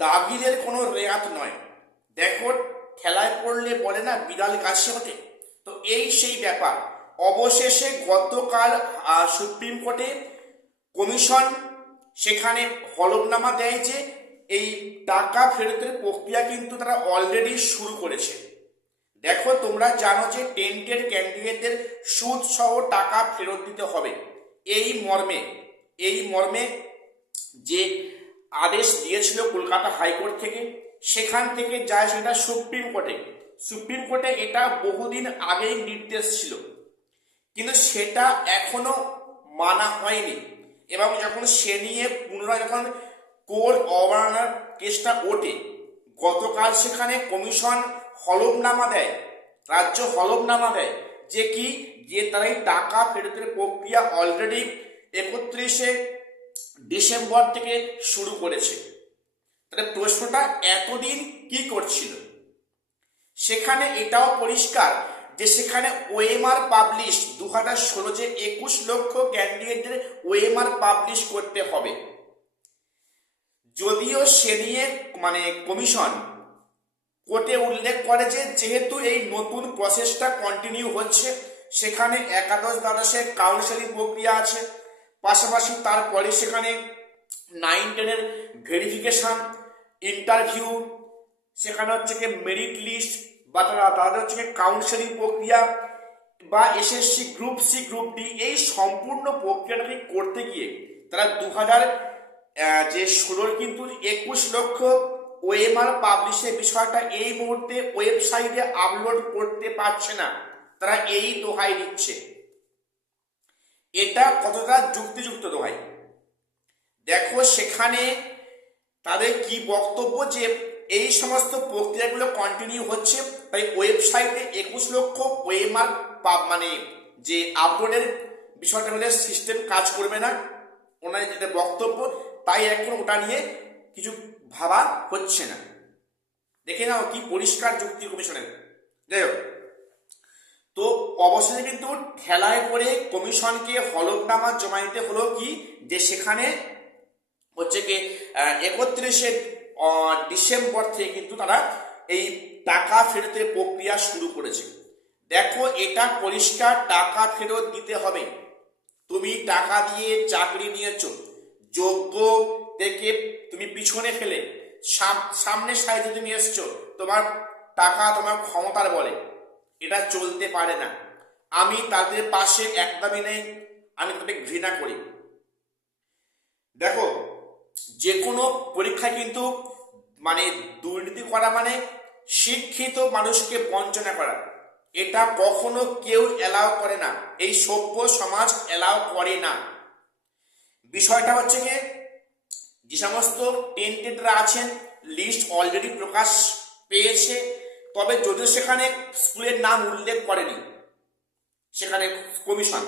দাবিদের কোনো রেয়াত নয়। দেখো, ঠেলায় পড়লে বলে না বিড়াল গাছে ওঠে, তো এই সেই ব্যাপার। অবশেষে গতকাল সুপ্রিম কোর্টে কমিশন সেখানে হলফনামা দেয় যে এই টাকা ফেরতের প্রক্রিয়া কিন্তু তারা অলরেডি শুরু করেছে। দেখো, তোমরা জানো যে টেন্টের ক্যান্ডিডেটদের সুদ সহ টাকা ফেরত দিতে হবে। এই মর্মে যে আদেশ দিয়েছিল কলকাতা হাইকোর্ট থেকে, সেখান থেকে যায় সেটা সুপ্রিম কোর্টে এটা বহুদিন আগেই নির্দেশ ছিল, কিন্তু সেটা এখনো মানা হয়নি। এবং যখন সে নিয়ে পুনরায় যখন কোর্ট অবমাননার কেসটা ওঠে, গতকাল সেখানে কমিশন হলফনামা দেয়, রাজ্য হলফনামা দেয় যে কি, যে তারা এই টাকা ফেরতের প্রক্রিয়া অলরেডি 31শে ডিসেম্বর থেকে শুরু করেছে। তাহলে প্রশ্নটা এতদিন কি করছিল? সেখানে এটাও পরিষ্কার যে সেখানে ওএমআর পাবলিশ 2016 যে 21 লক্ষ ক্যান্ডিডেটদের ওএমআর পাবলিশ করতে হবে। যদিও সে নিয়ে কমিশন কোর্টে উল্লেখ করে যে যেহেতু এই নতুন প্রসেসটা কন্টিনিউ হচ্ছে, সেখানে একাদশ দ্বাদশের কাউন্সেলিং প্রক্রিয়া আছে, পাশাপাশি তারপরে সেখানে 9-10-এর ভেরিফিকেশন, ইন্টারভিউ, সেখানে হচ্ছে কি মেরিট লিস্ট বা তাদের হচ্ছে কাউন্সেলিং প্রক্রিয়া বা SSC group C group D, এই সম্পূর্ণ প্রক্রিয়াটাকে করতে গিয়ে তারা 2016 কিন্তু 21 লক্ষ ওএমআর পাবলিশের বিষয়টা এই মুহূর্তে ওয়েবসাইটে আপলোড করতে পারছে না। তারা এই দোহাই দিচ্ছে। এটা কতটা যুক্তিযুক্ত দোহাই? দেখো, সেখানে তাদের কি বক্তব্য যে এই সমস্ত প্রক্রিয়াগুলো কন্টিনিউ হচ্ছে, তাই ওয়েবসাইটে 21 লক্ষ ওএমআর যে আপলোডের বিষয়টা হলে সিস্টেম কাজ করবে না, ওনার যেটা বক্তব্য, তাই এখন ওটা নিয়ে কিছু ভাবা হচ্ছে না। দেখে নাও কি পরিষ্কার যুক্তি কমিশনের। যাই হোক, তো অবশেষে কিন্তু ঠেলায় পড়ে কমিশনকে হলফনামা জমা দিতে হলো কি, যে সেখানে হচ্ছে কি 31শে ডিসেম্বর থেকে কিন্তু তারা এই টাকা ফেরতের প্রক্রিয়া শুরু করেছে। দেখো, এটা পরিষ্কার, টাকা ফেরত দিতে হবে। তুমি টাকা দিয়ে চাকরি নিয়েছো, যোগ্য থেকে তুমি পিছনে ফেলে সামনে সাইডে তুমি এসছো, তোমার টাকা তোমার ক্ষমতার বলে, এটা চলতে পারে না। আমি তাদের পাশে একদমই নেই, আমি তাদের ঘৃণা করি। দেখো, যে কোনো পরীক্ষায় কিন্তু দুর্নীতি করা শিক্ষিত মানুষকে বঞ্চনা করা, এটা কখনো কেউ এলাও করে না, এই সভ্য সমাজ এলাও করে না। বিষয়টা হচ্ছে কি, যে সমস্ত টেন্টেডরা আছেন লিস্ট অলরেডি প্রকাশ পেয়েছে, তবে যদিও সেখানে স্কুলের নাম উল্লেখ করেনি সেখানে কমিশন,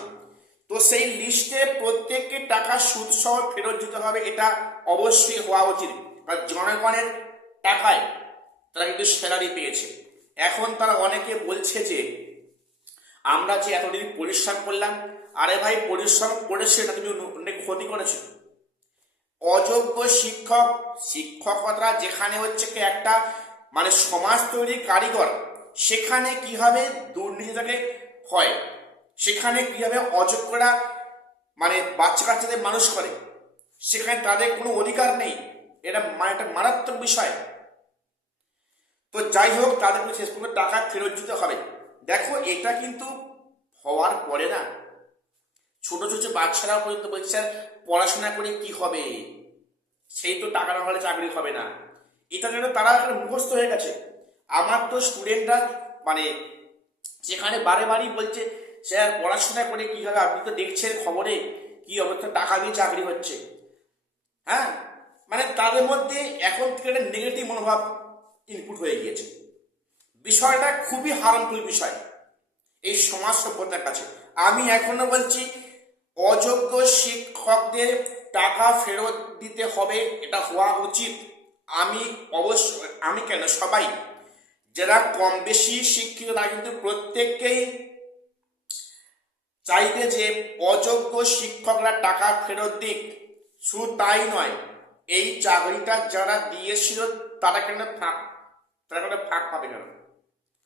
তো সেই লিস্টে প্রত্যেককে টাকা সুদ সহ ফেরত দিতে হবে, এটা অবশ্যই হওয়া উচিত। কারণ জনগণের টাকায় তারা কিন্তু স্যালারি পেয়েছে। এখন তারা অনেকে বলছে যে আমরা যে এতদিন পরিশ্রম করলাম, আরে ভাই, পরিশ্রম করেছে এটা তুমি অনেক ক্ষতি করেছো। অযোগ্য শিক্ষকরা যেখানে হচ্ছে কি একটা সমাজ তৈরি কারিগর, সেখানে কিভাবে দুর্নীতিটাকে হয়, সেখানে কিভাবে অযোগ্যরা বাচ্চা কাচ্চাদের মানুষ করে, সেখানে তাদের কোনো অধিকার নেই। এটা একটা মারাত্মক বিষয়। তো যাই হোক, তাদেরকে শেষ পর্যন্ত টাকা ফেরত দিতে হবে। দেখো, এটা কিন্তু হওয়ার পরে না, ছোট ছোট বাচ্চারা পর্যন্ত বলছে স্যার পড়াশোনা করে কি হবে, সেই তো টাকা না হলে চাকরি হবে না। এটা যেন তারা মুখস্থ হয়ে গেছে। আমার তো স্টুডেন্টরা সেখানে বারে বারই বলছে স্যার পড়াশোনা করে কি হবে, আপনি তো দেখছেন খবরে কি অবস্থা, টাকা দিয়ে চাকরি হচ্ছে। হ্যাঁ, তাদের মধ্যে এখন থেকে একটা নেগেটিভ মনোভাব ইনপুট হয়ে গিয়েছে। বিষয়টা খুবই হার্মফুল বিষয় এই সমাজ সভ্যতার কাছে। আমি এখনো বলছি অযোগ্য শিক্ষকদের টাকা ফেরত দিতে হবে, এটা হওয়া উচিত। আমি কেন, সবাই যারা কম বেশি শিক্ষিত তারা কিন্তু প্রত্যেককেই চাইবে যে অযোগ্য শিক্ষকরা টাকা ফেরত দিক। শুধু তাই নয়, এই চাকরিটা যারা দিয়েছিল তারা কেন ফাঁক পাবে কেন?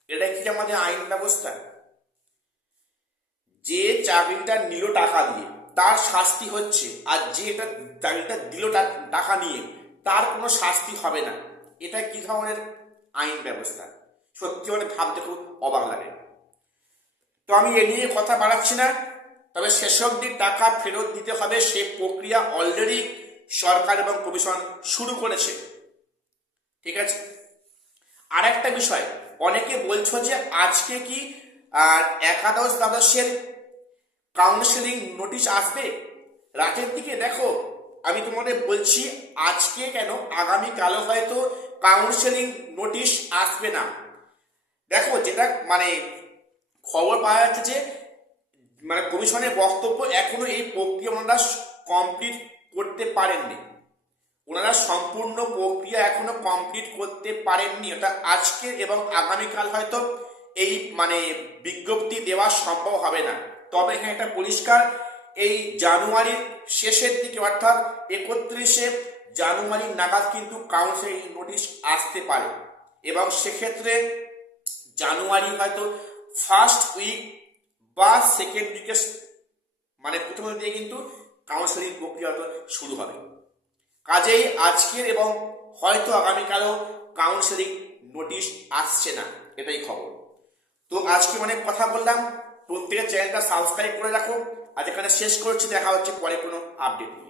এটা কি আমাদের আইন ব্যবস্থা? যে চাকরিটা নিল টাকা দিয়ে তার শাস্তি হচ্ছে, আর যে এটা চাকরিটা দিল টাকা নিয়ে তার কোনো শাস্তি হবে না। এটা কি ধরনের আইন ব্যবস্থা? সত্যি মানে ভাবতে খুব অবাক লাগে। তো আমি এ নিয়ে কথা বাড়াচ্ছি না, তবে সেসব দিন টাকা ফেরত দিতে হবে সে প্রক্রিয়া অলরেডি সরকার এবং কমিশন শুরু করেছে। ঠিক আছে, আর একটা বিষয়, অনেকে বলছো যে আজকে কি একাদশ দ্বাদশের কাউন্সেলিং নোটিশ আসবে রাতের দিকে? দেখো, আমি তোমাদের বলছি আজকে কেন, আগামীকালও হয়তো কাউন্সেলিং নোটিশ আসবে না। দেখো, যেটা মানে খবর পাওয়া যাচ্ছে যে মানে কমিশনের বক্তব্য, এখনো এই প্রক্রিয়া ওনারা কমপ্লিট করতে পারেননি। ওনারা সম্পূর্ণ প্রক্রিয়া এখনো কমপ্লিট করতে পারেননি। এটা আজকে এবং আগামীকাল হয়তো এই মানে বিজ্ঞপ্তি দেওয়া সম্ভব হবে না। তবে হ্যাঁ, এটা পরিষ্কার, এই জানুয়ারির শেষের দিকে অর্থাৎ 31শে জানুয়ারি নাগাদ কিন্তু কাউন্সিলিং নোটিশ আসতে পারে, এবং সেক্ষেত্রে জানুয়ারি হয়তো ফার্স্ট উইক বা সেকেন্ড উইকে মানে প্রথম দিয়ে কিন্তু কাউন্সিলিং প্রক্রিয়া হয়তো শুরু হবে। কাজেই আজকের এবং হয়তো আগামীকালও কাউন্সিলিং নোটিশ আসছে না, এটাই খবর। তো আজকে অনেক কথা বললাম, প্রত্যেকের চ্যানেলটা সাবস্ক্রাইব করে রাখো। আজ এখানে শেষ করছি, দেখা হচ্ছে পরে কোনো আপডেট নিয়ে।